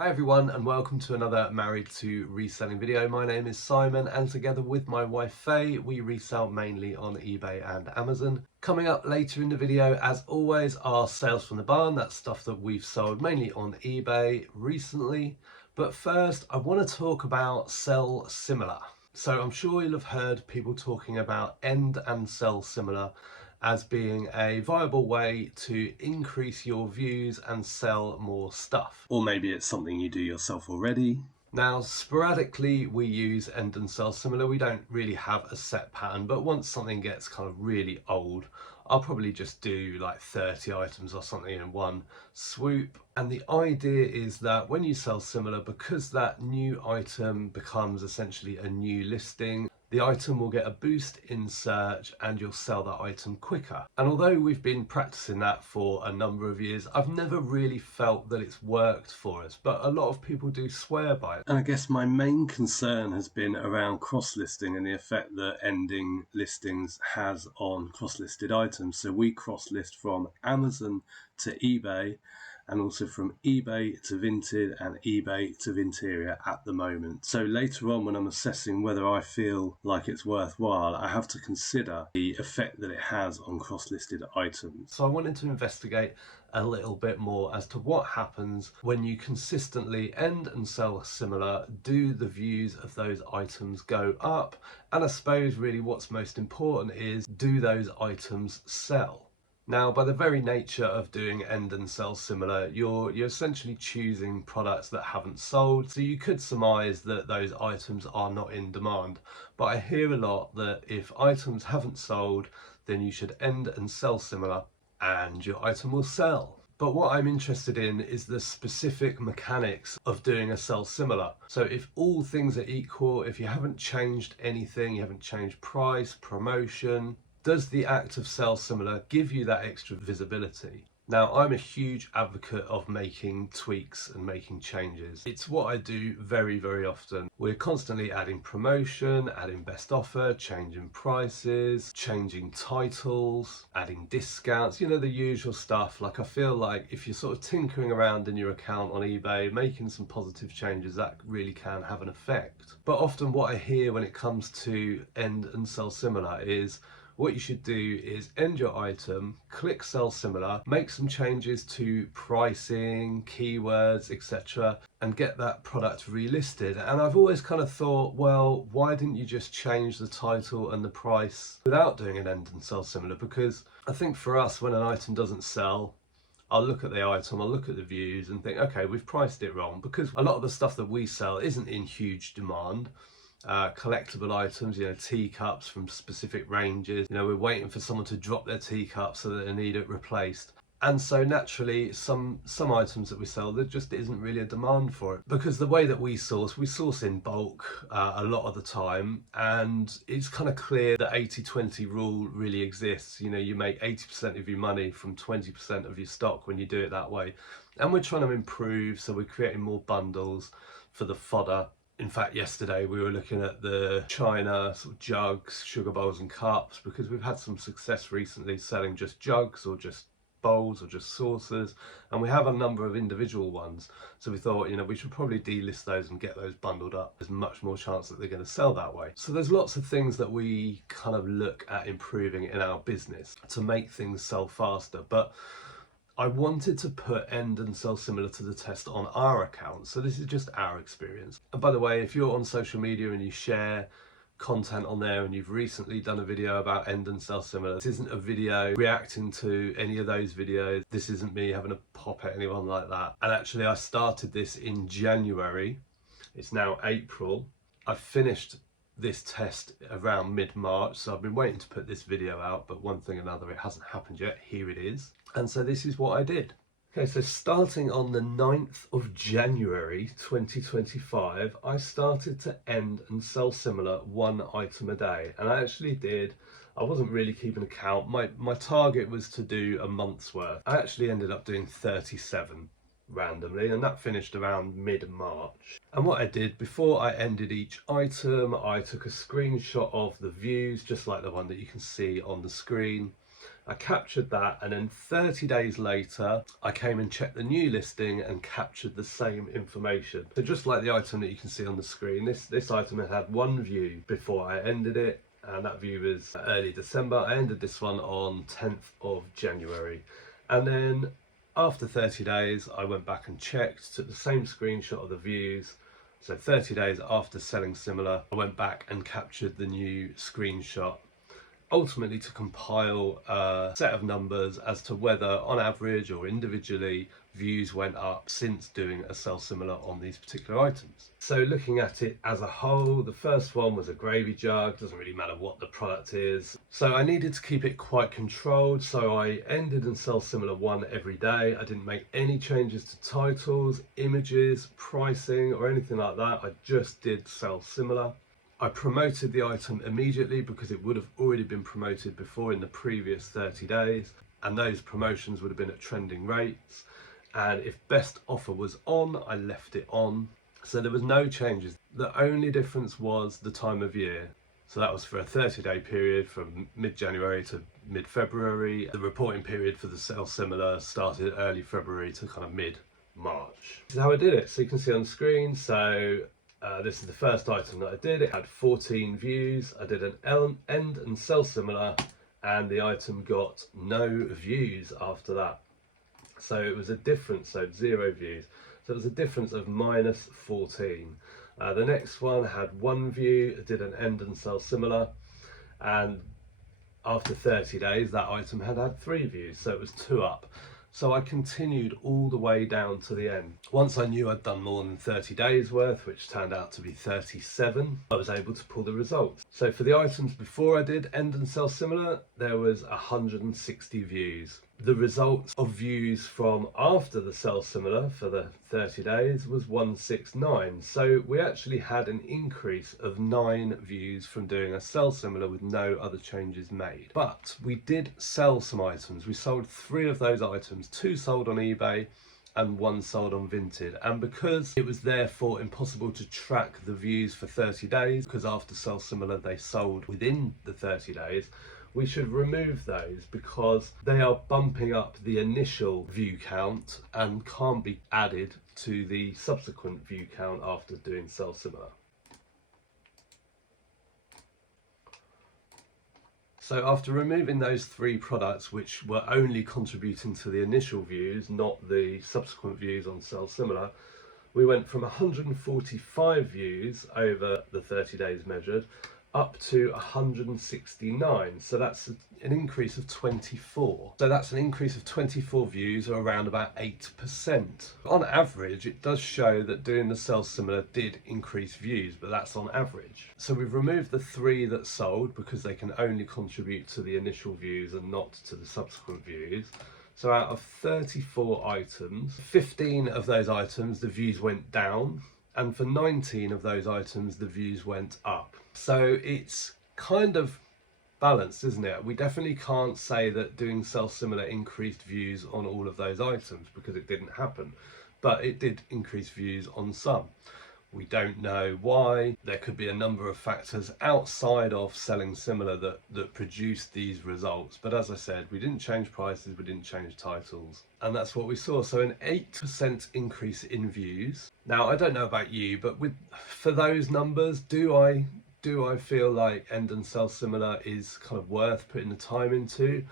Hi everyone and welcome to another Married to Reselling video. My name is Simon and together with my wife Faye we resell mainly on eBay and Amazon. Coming up later in the video as always are sales from the barn. That's stuff that we've sold mainly on eBay recently. But first I want to talk about sell similar. So I'm sure you'll have heard people talking about end and sell similar as being a viable way to increase your views and sell more stuff. Or maybe it's something you do yourself already. Now, sporadically we use end and sell similar. We don't really have a set pattern, but once something gets kind of really old, I'll probably just do like 30 items or something in one swoop. And the idea is that when you sell similar, because that new item becomes essentially a new listing, the item will get a boost in search and you'll sell that item quicker. And although we've been practicing that for a number of years, I've never really felt that it's worked for us, but a lot of people do swear by it. And I guess my main concern has been around cross-listing and the effect that ending listings has on cross-listed items. So we cross-list from Amazon to eBay, and also from eBay to Vinted and eBay to Vinteria at the moment. So later on when I'm assessing whether I feel like it's worthwhile, I have to consider the effect that it has on cross-listed items. So I wanted to investigate a little bit more as to what happens when you consistently end and sell similar. Do the views of those items go up? And I suppose really what's most important is, do those items sell? Now, by the very nature of doing end and sell similar, you're essentially choosing products that haven't sold. So you could surmise that those items are not in demand. But I hear a lot that if items haven't sold, then you should end and sell similar and your item will sell. But what I'm interested in is the specific mechanics of doing a sell similar. So if all things are equal, if you haven't changed anything, you haven't changed price, promotion, does the act of sell similar give you that extra visibility? Now, I'm a huge advocate of making tweaks and making changes. It's what I do very, very often. We're constantly adding promotion, adding best offer, changing prices, changing titles, adding discounts, you know, the usual stuff. Like, I feel like if you're sort of tinkering around in your account on eBay, making some positive changes, that really can have an effect. But often what I hear when it comes to end and sell similar is, what you should do is end your item, click sell similar, make some changes to pricing, keywords, etc., and get that product relisted. And I've always kind of thought, well, why didn't you just change the title and the price without doing an end and sell similar? Because I think for us, when an item doesn't sell, I'll look at the item, I'll look at the views and think, okay, we've priced it wrong, because a lot of the stuff that we sell isn't in huge demand. Collectible items, you know, teacups from specific ranges, you know, we're waiting for someone to drop their teacup so that they need it replaced. And so naturally some items that we sell, there just isn't really a demand for it, because the way that we source in bulk a lot of the time, and it's kind of clear that 80-20 rule really exists. You know, you make 80% of your money from 20% of your stock when you do it that way. And we're trying to improve, so we're creating more bundles for the fodder. In fact, yesterday we were looking at the China sort of jugs, sugar bowls and cups, because we've had some success recently selling just jugs or just bowls or just saucers, and we have a number of individual ones. So we thought, you know, we should probably delist those and get those bundled up. There's much more chance that they're going to sell that way. So there's lots of things that we kind of look at improving in our business to make things sell faster. But I wanted to put end and sell similar to the test on our account. So this is just our experience. And by the way, if you're on social media and you share content on there and you've recently done a video about end and sell similar, this isn't a video reacting to any of those videos. This isn't me having a pop at anyone like that. And actually I started this in January. It's now April. I finished this test around mid-March, so I've been waiting to put this video out, but one thing or another, it hasn't happened yet. Here it is. And so this is what I did. Okay, so starting on the 9th of January 2025, I started to end and sell similar one item a day. And I actually did, I wasn't really keeping account. My target was to do a month's worth. I actually ended up doing 37 randomly, and that finished around mid-March. And what I did, before I ended each item, I took a screenshot of the views, just like the one that you can see on the screen. I captured that, and then 30 days later, I came and checked the new listing and captured the same information. So just like the item that you can see on the screen, this item had one view before I ended it, and that view was early December. I ended this one on 10th of January. And then after 30 days, I went back and checked, took the same screenshot of the views. So 30 days after selling similar, I went back and captured the new screenshot, ultimately to compile a set of numbers as to whether on average or individually views went up since doing a sell similar on these particular items. So looking at it as a whole, the first one was a gravy jug. Doesn't really matter what the product is, so I needed to keep it quite controlled, so I ended and sell similar one every day. I didn't make any changes to titles, images, pricing or anything like that. I just did sell similar. I promoted the item immediately because it would have already been promoted before in the previous 30 days, and those promotions would have been at trending rates. And if best offer was on, I left it on. So there was no changes. The only difference was the time of year. So that was for a 30-day period from mid-January to mid-February. The reporting period for the sell similar started early February to kind of mid-March. This is how I did it. So you can see on the screen. So this is the first item that I did. It had 14 views. I did an end and sell similar, and the item got no views after that. So it was a difference of 0 views. So it was a difference of minus 14. The next one had 1 view. I did an end and sell similar, and after 30 days that item had 3 views, so it was 2 up. So I continued all the way down to the end. Once I knew I'd done more than 30 days worth, which turned out to be 37, I was able to pull the results. So for the items before I did end and sell similar, there was 160 views. The results of views from after the sell similar for the 30 days was 169. So we actually had an increase of 9 views from doing a sell similar with no other changes made. But we did sell some items. We sold 3 of those items, 2 sold on eBay and 1 sold on Vinted. And because it was therefore impossible to track the views for 30 days, because after sell similar they sold within the 30 days, we should remove those because they are bumping up the initial view count and can't be added to the subsequent view count after doing sell similar. So after removing those 3 products which were only contributing to the initial views, not the subsequent views on sell similar, we went from 145 views over the 30 days measured up to 169. So that's an increase of 24. So that's an increase of 24 views, or around about 8%. On average, it does show that doing the sell similar did increase views, but that's on average. So we've removed the 3 that sold because they can only contribute to the initial views and not to the subsequent views. So out of 34 items, 15 of those items, the views went down, and for 19 of those items, the views went up. So it's kind of balanced, isn't it? We definitely can't say that doing sell similar increased views on all of those items, because it didn't happen, but it did increase views on some. We don't know why. There could be a number of factors outside of selling similar that produced these results. But as I said, we didn't change prices, we didn't change titles. And that's what we saw. So an 8% increase in views. Now, I don't know about you, but for those numbers, do I feel like end and sell similar is kind of worth putting the time into?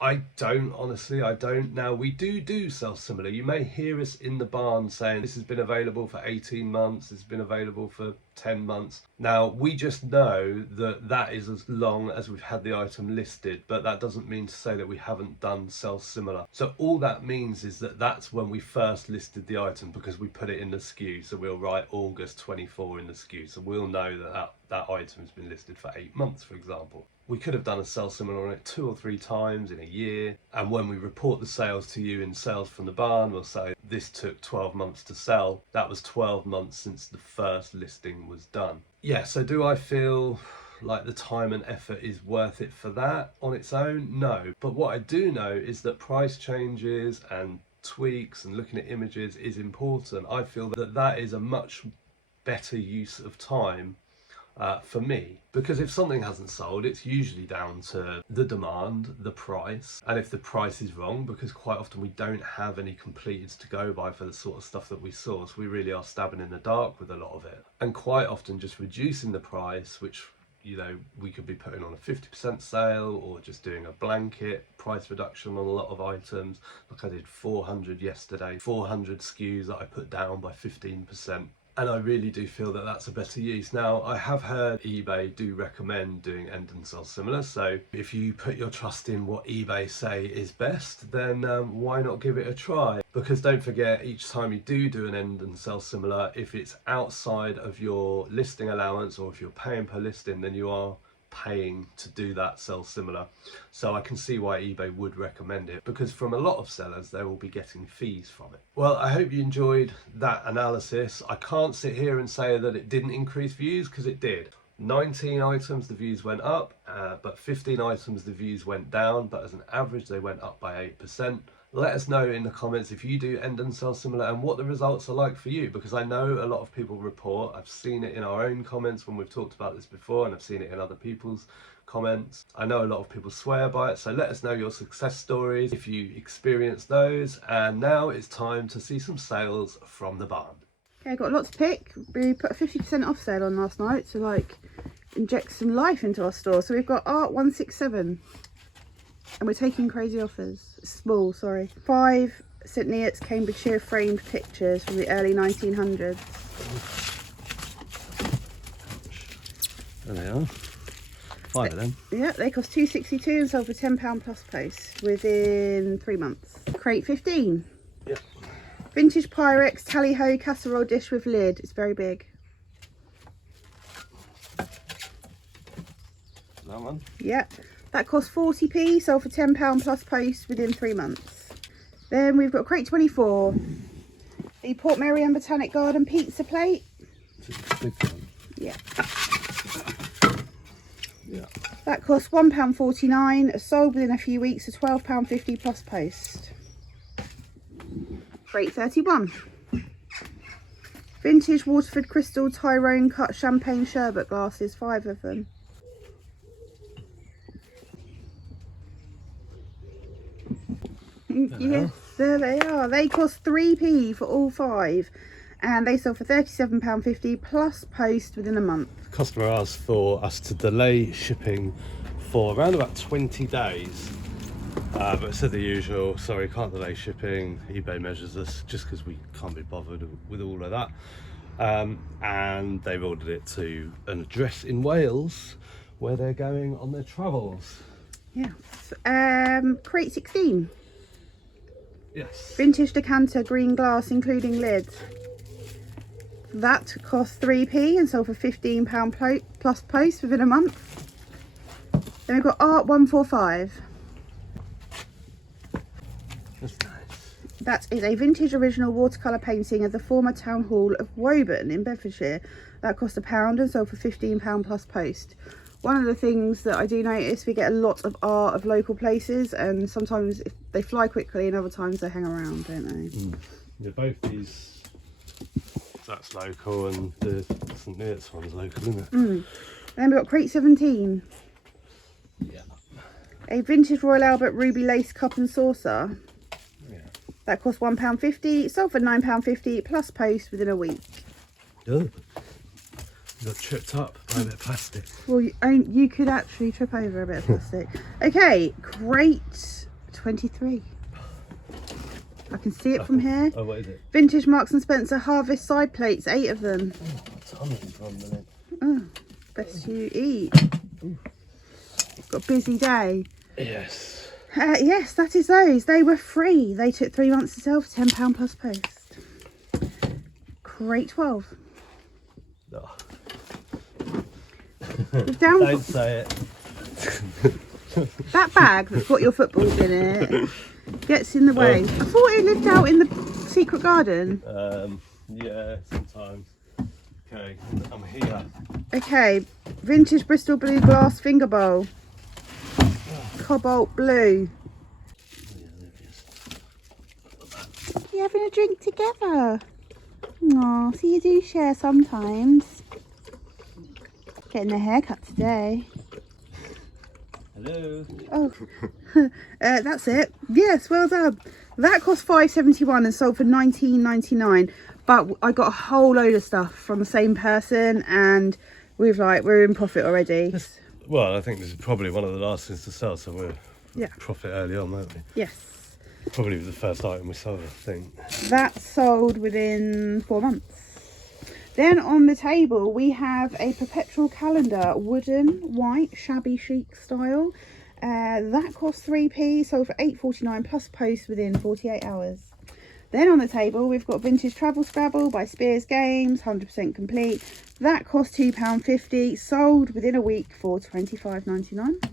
I don't, honestly, I don't. Now, we do sell similar. You may hear us in the barn saying this has been available for 18 months, this has been available for 10 months. Now, we just know that that is as long as we've had the item listed, but that doesn't mean to say that we haven't done sell similar. So all that means is that that's when we first listed the item, because we put it in the SKU. So we'll write August 24 in the SKU. So we'll know that item has been listed for 8 months, for example. We could have done a sell similar on it 2 or 3 times in a year, and when we report the sales to you in sales from the barn, we'll say this took 12 months to sell. That was 12 months since the first listing was done. Yeah, so do I feel like the time and effort is worth it for that on its own? No. But what I do know is that price changes and tweaks and looking at images is important. I feel that that is a much better use of time for me, because if something hasn't sold, it's usually down to the demand, the price, and if the price is wrong, because quite often we don't have any completeds to go by for the sort of stuff that we source. We really are stabbing in the dark with a lot of it, and quite often just reducing the price, which, you know, we could be putting on a 50% sale or just doing a blanket price reduction on a lot of items. Like I did 400 yesterday, 400 SKUs that I put down by 15%. And I really do feel that that's a better use. Now, I have heard eBay do recommend doing end and sell similar. So if you put your trust in what eBay say is best, then why not give it a try? Because don't forget, each time you do an end and sell similar, if it's outside of your listing allowance or if you're paying per listing, then you are paying to do that sell similar. So I can see why eBay would recommend it, because from a lot of sellers they will be getting fees from it. Well, I hope you enjoyed that analysis. I can't sit here and say that it didn't increase views, because it did. 19 items the views went up, but 15 items the views went down, but as an average they went up by 8%. Let us know in the comments if you do end and sell similar and what the results are like for you, because I know a lot of people report. I've seen it in our own comments when we've talked about this before, and I've seen it in other people's comments. I know a lot of people swear by it, so let us know your success stories if you experience those. And now it's time to see some sales from the barn. Okay, got a lot to pick. We put a 50% off sale on last night to like inject some life into our store. So we've got Art 167 and we're taking crazy offers. Small, sorry. 5 St Neots Cambridgeshire framed pictures from the early 1900s. There they are. 5 of them. Yeah, they cost £2.62 and sold for £10 plus post within 3 months. Crate 15. Yep. Vintage Pyrex tally-ho casserole dish with lid. It's very big. That one? Yep. That cost 40p, sold for £10 plus post within 3 months. Then we've got crate 24. The Port Mary and Botanic Garden pizza plate. It's a big one. Yeah. Yeah. That cost £1.49. Sold within a few weeks for £12.50 plus post. Crate 31. Vintage Waterford Crystal Tyrone cut champagne sherbet glasses, 5 of them. Yes, there they are. They cost 3p for all 5 and they sold for £37.50 plus post within a month. The customer asked for us to delay shipping for around about 20 days. But it said the usual, sorry, can't delay shipping. eBay measures us just because we can't be bothered with all of that. And they've ordered it to an address in Wales where they're going on their travels. Yes. Crate 16. Yes. Vintage decanter green glass including lid. That cost 3p and sold for £15 plus post within a month. Then we've got Art 145. That's nice. That is a vintage original watercolour painting of the former town hall of Woburn in Bedfordshire. That cost £1 and sold for £15 plus post. One of the things that I do notice, we get a lot of art of local places, and sometimes they fly quickly and other times they hang around, don't they? Yeah, both these, that's local, and the St Neots one's local, isn't it? Then we've got crate 17. Yeah. A vintage Royal Albert ruby lace cup and saucer. Yeah. That cost £1.50, sold for £9.50 plus post within a week. Oh. Got tripped up by a bit of plastic. Well, you could actually trip over a bit of plastic. Okay, crate 23. I can see it from here. Oh, what is it? Vintage Marks and Spencer Harvest side plates, 8 of them. Oh, a ton of 1 minute. Oh, best you eat. Got a busy day. Yes. Yes, that is those. They were free. They took 3 months to sell for £10 plus post. Crate 12. Oh. Don't say it. That bag that's got your footballs in it gets in the way. I thought it lived out in the secret garden. Yeah, sometimes. Okay, I'm here. Okay, vintage Bristol blue glass finger bowl. Cobalt blue. You're having a drink together. Aw, so you do share sometimes. Getting their haircut today. Hello. Oh, that's it. Yes, well done. That cost £5.71 and sold for £19.99. But I got a whole load of stuff from the same person, and we're in profit already. Well, I think this is probably one of the last things to sell, so we're Yeah. profit early on, won't we? Yes. Probably the first item we sold, I think. That sold within 4 months. Then on the table we have a perpetual calendar, wooden, white, shabby chic style. That cost 3p, sold for £8.49 plus post within 48 hours. Then on the table we've got vintage travel Scrabble by Spears Games, 100% complete. That cost £2.50, sold within a week for £25.99.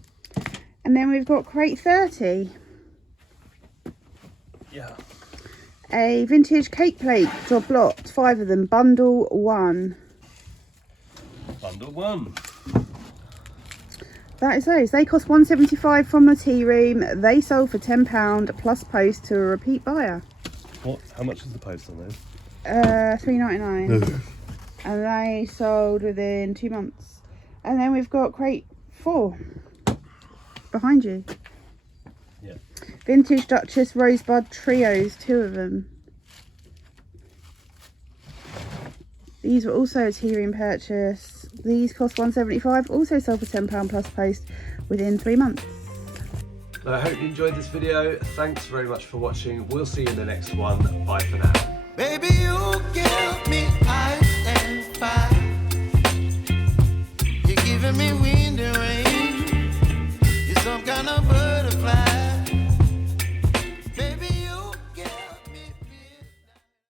And then we've got crate 30. Yeah. A vintage cake plate, job lot, 5 of them, bundle 1. Bundle 1. That is those. They cost £1.75 from the tea room. They sold for £10 plus post to a repeat buyer. What? How much is the post on those? £3.99. And they sold within 2 months. And then we've got crate 4 behind you. Yeah. Vintage Duchess Rosebud Trios, 2 of them. These were also a tea room purchase. These cost £1.75, also sold for £10 plus post within 3 months. I hope you enjoyed this video. Thanks very much for watching. We'll see you in the next one. Bye for now. Baby, you